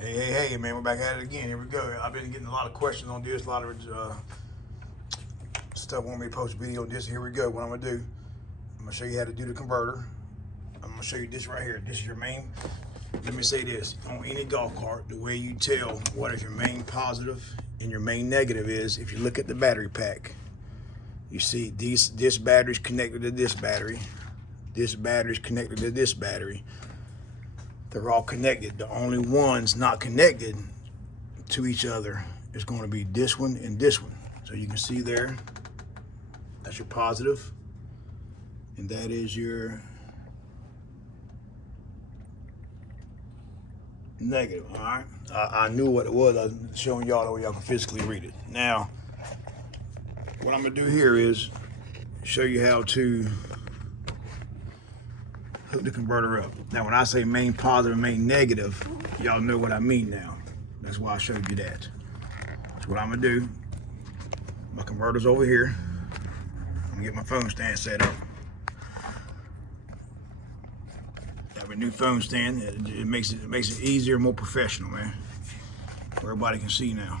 Hey, man, we're back at it again. Here we go. I've been getting a lot of questions on this, a lot of stuff want me to post a video on this. Here we go. What I'm going to do, I'm going to show you how to do the converter. I'm going to show you this right here. This is your main, let me say this, on any golf cart, the way you tell what is your main positive and your main negative is, if you look at the battery pack, you see this battery's connected to this battery connected to this battery. They're all connected. The only ones not connected to each other is going to be this one and this one. So you can see there, that's your positive, and that is your negative. All right, I knew what it was. I was showing y'all the way y'all can physically read it. Now, what I'm gonna do here is show you how to hook the converter up. Now, when I say main positive and main negative, y'all know what I mean now. That's why I showed you that. So what I'm gonna do, my converter's over here. I'm gonna get my phone stand set up. Got a new phone stand. It makes it easier, more professional, man. Where everybody can see now.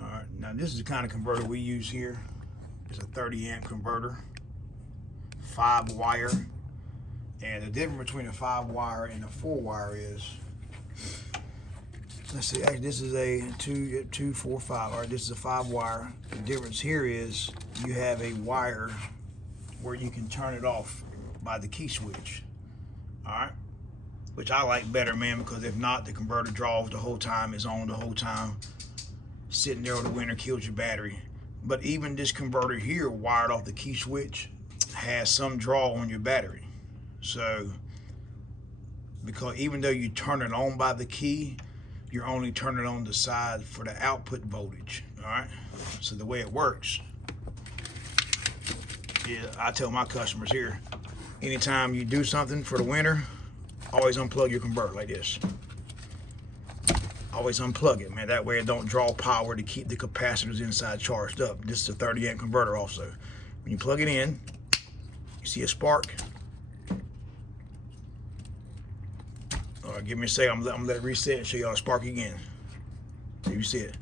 All right, now this is the kind of converter we use here. It's a 30 amp converter, 5-wire, and the difference between a 5-wire and a 4-wire is, let's see, actually this is a 2, 4, 5. All right, this is a 5-wire. The difference here is you have a wire where you can turn it off by the key switch. All right, which I like better, man, because if not, the converter draws the whole time, is on the whole time, sitting there over the winter kills your battery. But even this converter here, wired off the key switch, has some draw on your battery. So, because even though you turn it on by the key, you're only turning on the side for the output voltage, all right? So the way it works, I tell my customers here, anytime you do something for the winter, always unplug your converter like this. Always unplug it, man. That way it don't draw power to keep the capacitors inside charged up. This is a 30 amp converter also. When you plug it in, you see a spark. All right, give me a second. I'm gonna let it reset and show y'all a spark again. If you see it.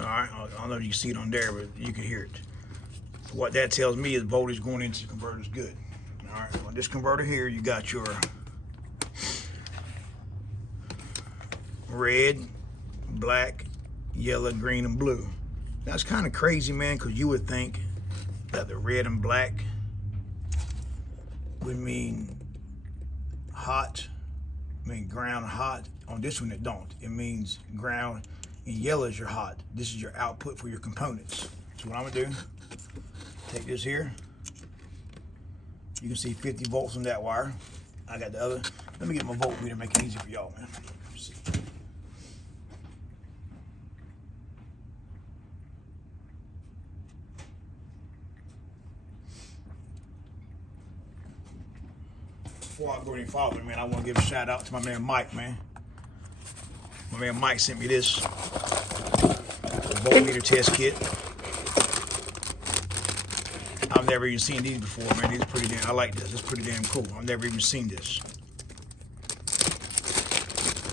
All right, I don't know if you can see it on there, but you can hear it. What that tells me is voltage going into the converter is good. All right, on this converter here, you got your red, black, yellow, green, and blue. That's kind of crazy, man, because you would think that the red and black would mean hot, ground hot. On this one, it don't. It means ground, and yellow is your hot. This is your output for your components. So what I'm gonna do, take this here. You can see 50 volts on that wire. I got the other. Let me get my voltmeter, make it easy for y'all, man. Let's see. Before I go any farther, man, I want to give a shout out to my man Mike, man. My man Mike sent me this voltmeter test kit. I've never even seen these before, man. These are pretty damn, I like this. It's pretty damn cool. I've never even seen this.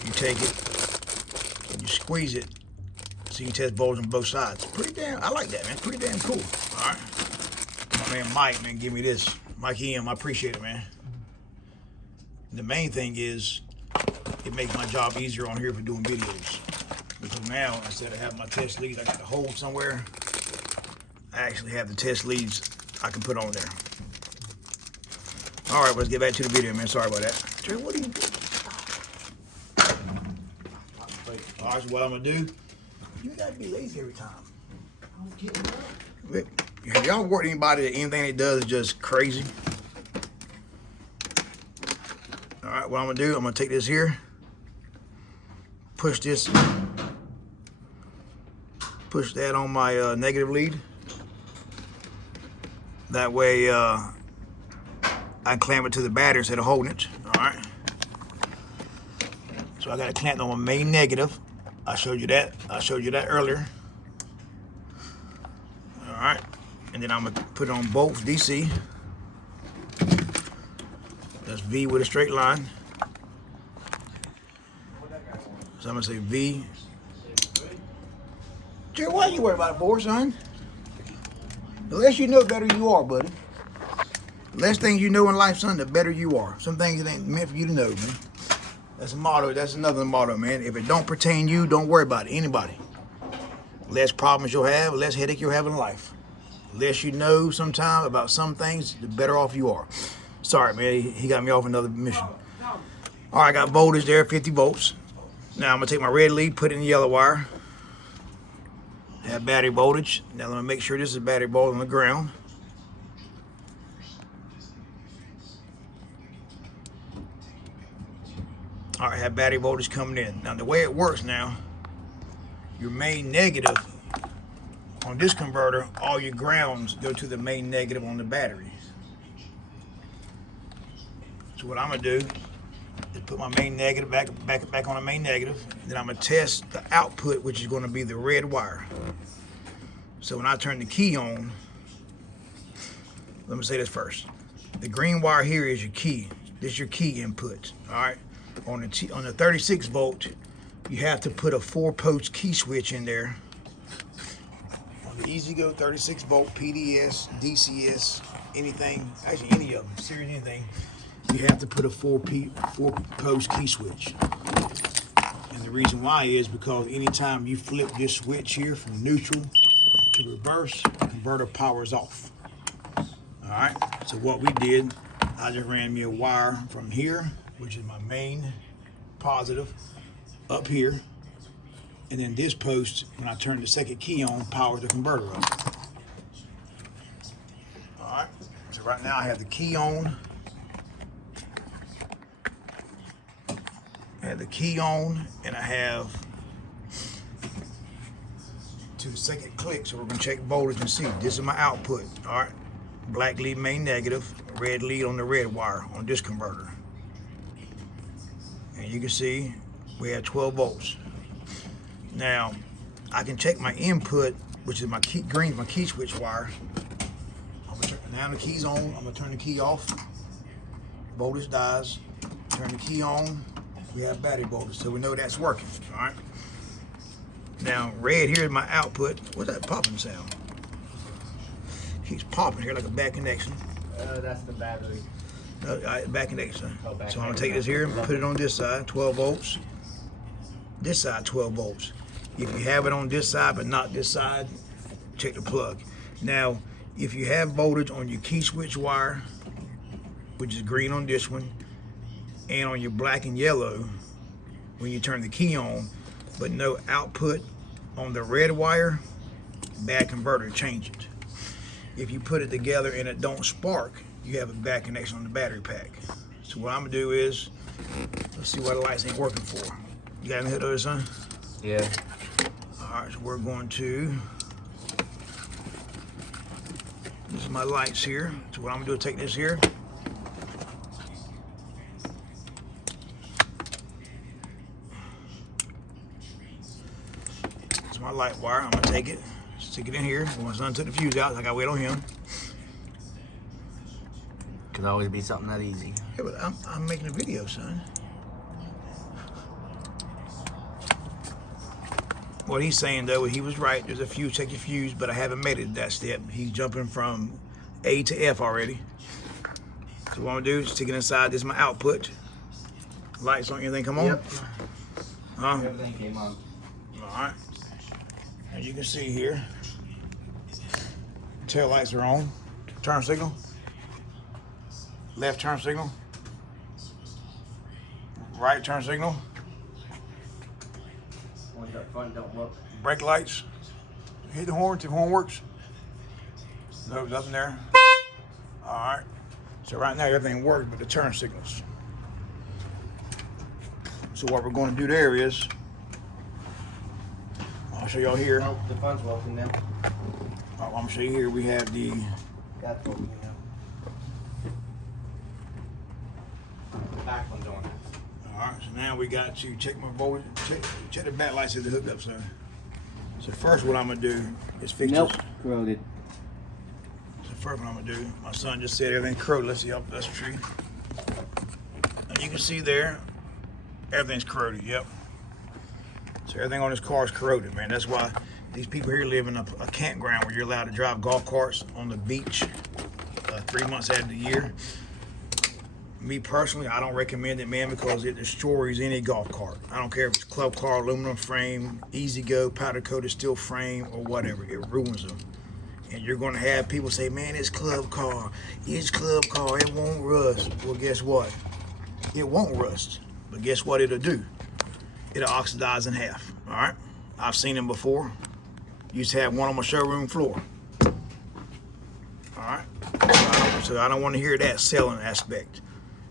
You take it, and you squeeze it, so you can test voltage on both sides. Pretty damn, I like that, man. Pretty damn cool. All right. My man Mike, man, give me this. Mike EM, I appreciate it, man. The main thing is, it makes my job easier on here for doing videos. Because now, instead of having my test leads, I got to hold somewhere. I actually have the test leads I can put on there. All right, let's get back to the video, man. Sorry about that. Trey, what are you doing? All right, so what I'm gonna do, you gotta be lazy every time. I was getting up. Have y'all worked with anybody that anything they does is just crazy? All right, what I'm gonna do, I'm gonna take this here, push that on my negative lead. That way I can clamp it to the battery instead of holding it. All right. So I got it clamped on my main negative. I showed you that. Earlier. All right. And then I'm gonna put it on both DC. That's V with a straight line. So I'm gonna say V. Jerry, why you worried about it for, son? The less you know, the better you are, buddy. The less things you know in life, son, the better you are. Some things it ain't meant for you to know, man. That's a motto. That's another motto, man. If it don't pertain to you, don't worry about it. Anybody. Less problems you'll have, less headache you'll have in life. The less you know sometime about some things, the better off you are. Sorry, man. He got me off another mission. All right, I got voltage there, 50 volts. Now I'm gonna take my red lead, put it in the yellow wire. Have battery voltage. Now I'm gonna make sure this is battery voltage on the ground. All right, have battery voltage coming in. Now the way it works now, your main negative on this converter, all your grounds go to the main negative on the battery. So what I'm gonna do is put my main negative back on the main negative. Then I'm gonna test the output, which is gonna be the red wire. So when I turn the key on, let me say this first. The green wire here is your key. This is your key input, all right? On the 36 volt, you have to put a 4-post key switch in there. On the EasyGo 36 volt PDS, DCS, anything, actually any of them, series anything, you have to put a 4-post key switch. And the reason why is because anytime you flip this switch here from neutral to reverse, the converter powers off. All right, so what we did, I just ran me a wire from here, which is my main positive, up here, and then this post, when I turn the second key on, powers the converter up. All right, so right now I have the key on. I have the key on, and I have to the second click, so we're gonna check voltage and see. This is my output, all right? Black lead main negative, red lead on the red wire on this converter. And you can see we have 12 volts. Now, I can check my input, which is my key, green, my key switch wire. Now the key's on, I'm gonna turn the key off. Voltage dies, turn the key on, we have battery voltage, so we know that's working, all right? Now, red here is my output. What's that popping sound? Keeps popping here like a bad connection. That's the battery. Back connection. Oh, back so I'm gonna take this here and put it on this side, 12 volts. This side, 12 volts. If you have it on this side but not this side, check the plug. Now, if you have voltage on your key switch wire, which is green on this one, and on your black and yellow, when you turn the key on, but no output on the red wire, bad converter, change it. If you put it together and it don't spark, you have a bad connection on the battery pack. So what I'm gonna do is, let's see why the lights ain't working for. You got any hit those, son? Yeah. All right, so we're going to, this is my lights here. So what I'm gonna do is take this here. It's my light wire, I'm gonna take it, stick it in here. When my son took the fuse out, I gotta wait on him. Could always be something that easy. Yeah, but I'm making a video, son. What he's saying though, he was right. There's a fuse, check your fuse, but I haven't made it to that step. He's jumping from A to F already. So what I'm gonna do is stick it inside. This is my output. Lights on, anything come on? Yep. Huh? Everything came on. All right. As you can see here, tail lights are on. Turn signal. Left turn signal. Right turn signal. Ones up front don't work. Brake lights. Hit the horn, see if the horn works. No, nothing there. All right. So right now everything works but the turn signals. So what we're going to do there is, I'll show y'all here. Oh, the fun's working now. I'm going to show you here. We have the, That's working now. The back one's on. all right, so now we got to check my voltage, check the back lights that are hooked up, son. So first what I'm going to do is fix Nope, this. corroded. So first what I'm going to do, my son just said everything corroded. Let's see, up that's true. you can see there, everything's corroded. Yep. So everything on this car is corroded, man. That's why these people here live in a campground where you're allowed to drive golf carts on the beach 3 months out of the year. Me personally, I don't recommend it, man, because it destroys any golf cart. I don't care if it's club car, aluminum frame, easy go, powder coated steel frame, or whatever. It ruins them. And you're going to have people say, man, it's club car, it won't rust. Well, guess what? It won't rust. But guess what it'll do? It'll oxidize in half. All right? I've seen them before. Used to have one on my showroom floor. All right? So I don't want to hear that selling aspect.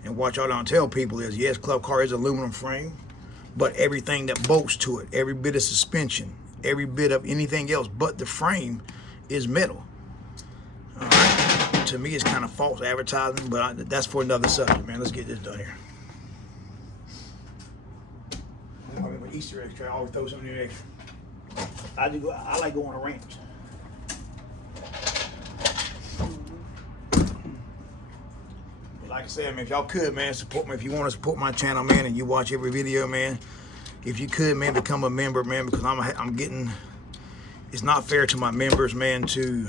And what y'all don't tell people is, yes, club car is aluminum frame, but everything that bolts to it, every bit of suspension, every bit of anything else but the frame is metal. All right? To me, it's kind of false advertising, but that's for another subject, man. Let's get this done here. I remember Easter eggs, I always throw something in extra. I like going on a ranch. Like I said, man, if y'all could, man, support me. If you want to support my channel, man, and you watch every video, man, if you could, man, become a member, man, because I'm getting, it's not fair to my members, man, to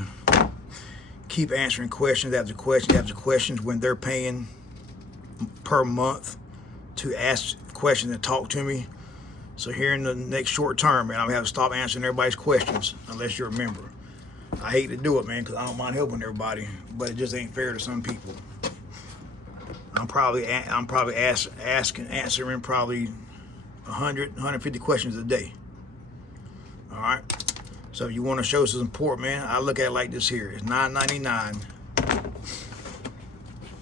keep answering questions after questions after questions when they're paying per month to ask questions and talk to me. So here in the next short term, man, I'm gonna have to stop answering everybody's questions unless you're a member. I hate to do it, man, because I don't mind helping everybody, but it just ain't fair to some people. I'm probably answering probably 100, 150 questions a day. All right. So if you want to show some support, man, I look at it like this here. It's $9.99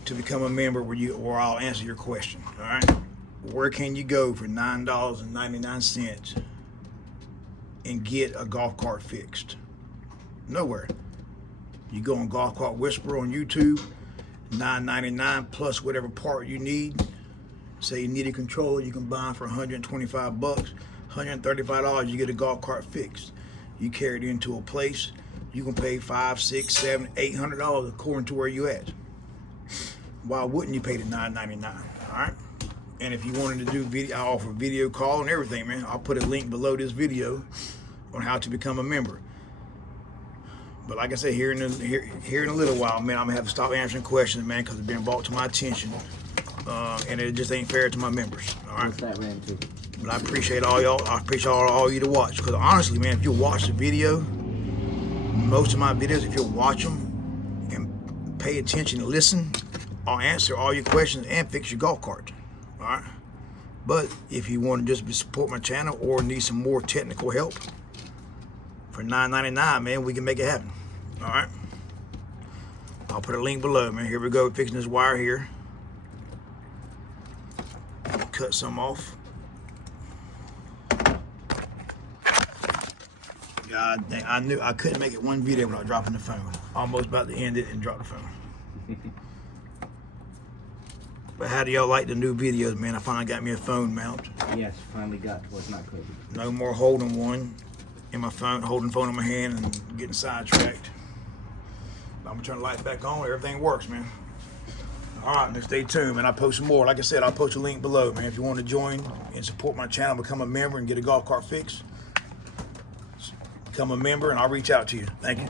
to become a member where I'll answer your question. All right. Where can you go for $9.99 and get a golf cart fixed? Nowhere. You go on Golf Cart Whisperer on YouTube, $9.99 plus whatever part you need. Say you need a controller, you can buy for $125, $135, you get a golf cart fixed. You carry it into a place, you can pay $500, $600, $700, $800 according to where you at. Why wouldn't you pay the $9.99? All right. And if you wanted to do video, I offer video call and everything, man. I'll put a link below this video on how to become a member. But like I said, here in a little while, man, I'm gonna have to stop answering questions, man, because it's been brought to my attention, and it just ain't fair to my members. All right. What's that ran to? But I appreciate all y'all. I appreciate all you to watch. Because honestly, man, if you watch the video, most of my videos, if you watch them and pay attention and listen, I'll answer all your questions and fix your golf cart. All right. But if you want to just support my channel or need some more technical help, for $9.99, man, we can make it happen. All right. I'll put a link below, man. Here we go, fixing this wire here. Cut some off. God dang, I knew I couldn't make it one video without dropping the phone. Almost about to end it and drop the phone. But how do y'all like the new videos, man? I finally got me a phone mount. Yes, finally got to where it's not crazy. No more holding one in my phone, holding the phone in my hand and getting sidetracked. I'm gonna turn the light back on. Everything works, man. All right, man, stay tuned, man. I'll post some more. Like I said, I'll post a link below, man. If you want to join and support my channel, become a member and get a golf cart fixed, become a member and I'll reach out to you. Thank you.